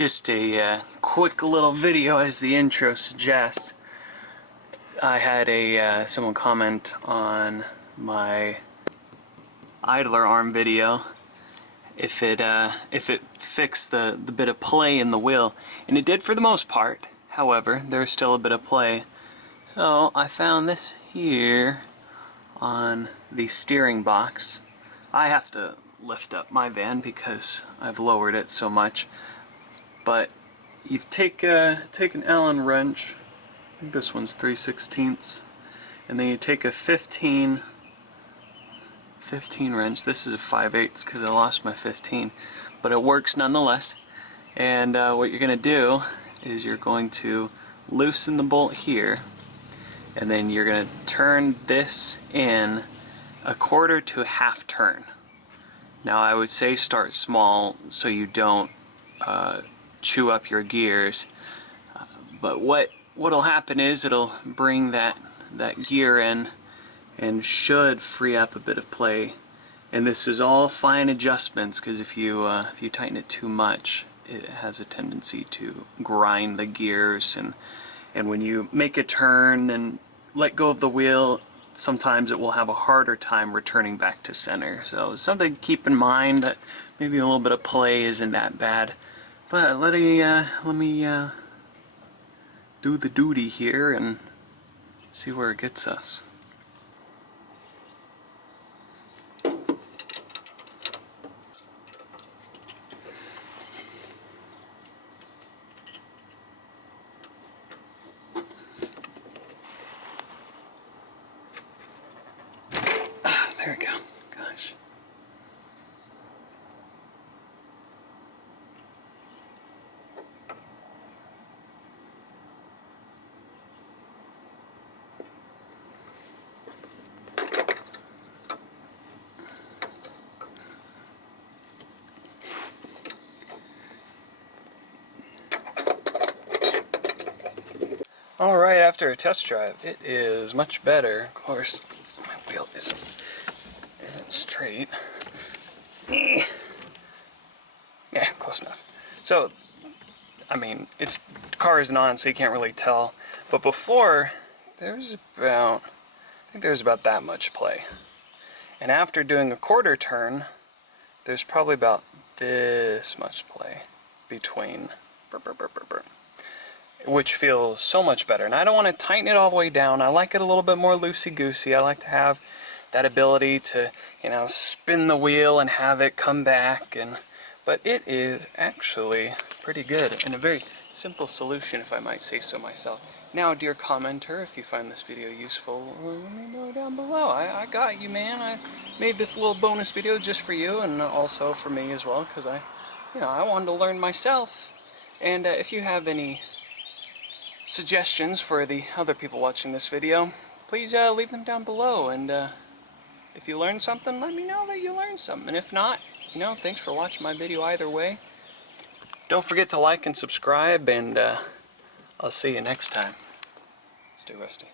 Just a quick little video, as the intro suggests. I had someone comment on my idler arm video if it fixed the bit of play in the wheel, and it did for the most part. However, there's still a bit of play. So I found this here on the steering box. I have to lift up my van because I've lowered it so much. But you take an Allen wrench, I think this one's 3/16, and then you take a 15 wrench. This is a 5/8 because I lost my 15, but it works nonetheless. And what you're going to do is you're going to loosen the bolt here, and then you're going to turn this in a quarter to a half turn. Now I would say start small so you don't chew up your gears, but what'll happen is it'll bring that gear in and should free up a bit of play. And this is all fine adjustments, because if you tighten it too much, it has a tendency to grind the gears, and when you make a turn and let go of the wheel, sometimes it will have a harder time returning back to center. So something to keep in mind, that maybe a little bit of play isn't that bad. But let me do the duty here and see where it gets us. There we go. Gosh. Alright, after a test drive, it is much better. Of course, my wheel isn't straight. Yeah, close enough. So, I mean, the car isn't on, so you can't really tell. But before, I think there's about that much play. And after doing a quarter turn, there's probably about this much play between, which feels so much better. And I don't want to tighten it all the way down. I like it a little bit more loosey-goosey. I like to have that ability to, spin the wheel and have it come back. But it is actually pretty good, and a very simple solution, if I might say so myself. Now, dear commenter, if you find this video useful, let me know down below. I got you, man. I made this little bonus video just for you, and also for me as well, because I wanted to learn myself. And if you have any suggestions for the other people watching this video, please leave them down below. And if you learned something, let me know that you learned something. And if not, thanks for watching my video either way. Don't forget to like and subscribe, and I'll see you next time. Stay rusty.